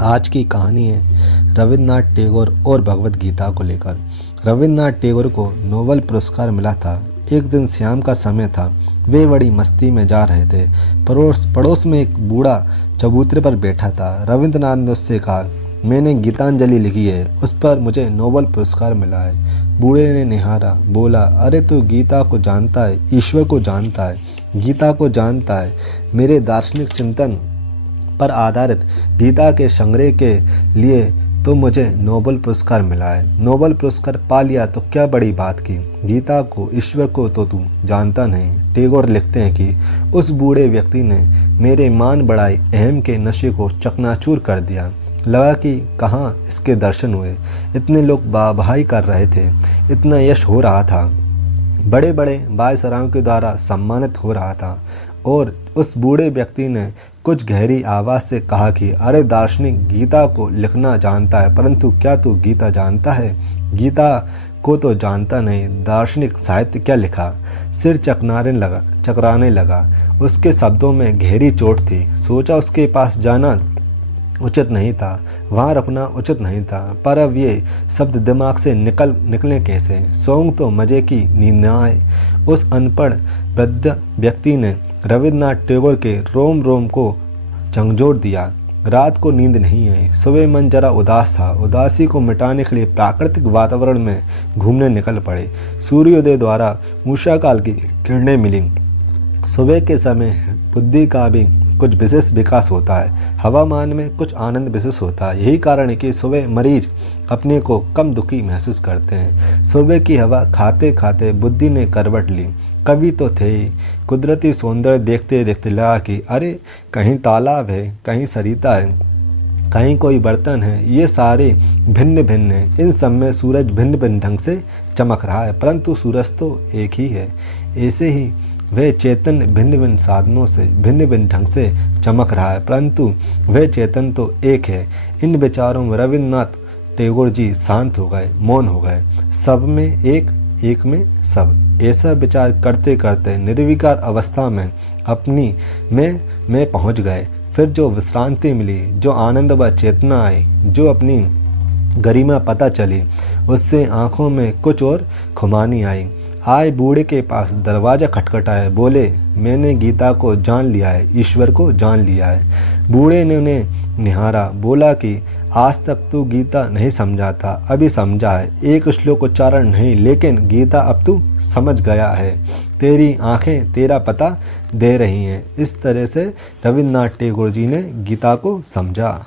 आज की कहानी है रविन्द्रनाथ टैगोर और भगवत गीता को लेकर। रविन्द्रनाथ टैगोर को नोबेल पुरस्कार मिला था। एक दिन शाम का समय था। वे बड़ी मस्ती में जा रहे थे। पड़ोस में एक बूढ़ा चबूतरे पर बैठा था। रविन्द्रनाथ ने उससे कहा, मैंने गीतांजलि लिखी है, उस पर मुझे नोबेल पुरस्कार मिला है। बूढ़े ने निहारा, बोला, अरे तू गीता को जानता है, ईश्वर को जानता है, गीता को जानता है। मेरे दार्शनिक चिंतन पर आधारित गीता के संग्रह के लिए तो मुझे नोबेल पुरस्कार मिला है। नोबेल पुरस्कार पा लिया तो क्या बड़ी बात की, गीता को, ईश्वर को तो तू जानता नहीं। टैगोर लिखते हैं कि उस बूढ़े व्यक्ति ने मेरे मान बढ़ाई अहम के नशे को चकनाचूर कर दिया। लगा कि कहाँ इसके दर्शन हुए। इतने लोग वाहवाही कर रहे थे, इतना यश हो रहा था, बड़े बड़े वायसरायों के द्वारा सम्मानित हो रहा था। और उस बूढ़े व्यक्ति ने कुछ गहरी आवाज़ से कहा कि अरे दार्शनिक, गीता को लिखना जानता है, परंतु क्या तू गीता जानता है? गीता को तो जानता नहीं, दार्शनिक साहित्य क्या लिखा? सिर चकराने लगा। उसके शब्दों में गहरी चोट थी। सोचा उसके पास जाना उचित नहीं था, वहाँ रुकना उचित नहीं था, पर अब ये शब्द दिमाग से निकले कैसे? सोंग तो मज़े की नींद न आए। उस अनपढ़ वृद्ध व्यक्ति ने रविन्द्रनाथ टैगोर के रोम रोम को झंझोर दिया। रात को नींद नहीं आई। सुबह मन जरा उदास था। उदासी को मिटाने के लिए प्राकृतिक वातावरण में घूमने निकल पड़े। सूर्योदय द्वारा उषाकाल की किरणें मिली। सुबह के समय बुद्धि का भी कुछ विशेष विकास होता है, हवामान में कुछ आनंद विशेष होता है। यही कारण है कि सुबह मरीज अपने को कम दुखी महसूस करते हैं। सुबह की हवा खाते खाते बुद्धि ने करवट ली। कभी तो थे ही। कुदरती सौंदर्य देखते देखते लगा कि अरे कहीं तालाब है, कहीं सरिता है, कहीं कोई बर्तन है, ये सारे भिन्न भिन्न हैं। इन सब में सूरज भिन्न भिन्न ढंग से चमक रहा है, परंतु सूरज तो एक ही है। ऐसे ही वह चेतन भिन्न भिन्न साधनों से भिन्न भिन्न ढंग से चमक रहा है, परंतु वह चेतन तो एक है। इन विचारों में रविन्द्रनाथ टैगोर जी शांत हो गए, मौन हो गए। सब में एक, एक में सब, ऐसा विचार करते करते निर्विकार अवस्था में अपनी में पहुंच गए। फिर जो विश्रांति मिली, जो आनंद व चेतना आई, जो अपनी गरिमा पता चली, उससे आंखों में कुछ और खुमानी आई। आए बूढ़े के पास, दरवाज़ा खटखटाया, बोले, मैंने गीता को जान लिया है, ईश्वर को जान लिया है। बूढ़े ने उन्हें निहारा, बोला कि आज तक तू गीता नहीं समझा था, अभी समझा है। एक श्लोक उच्चारण नहीं, लेकिन गीता अब तू समझ गया है। तेरी आंखें तेरा पता दे रही हैं। इस तरह से रविन्द्रनाथ टैगोर जी ने गीता को समझा।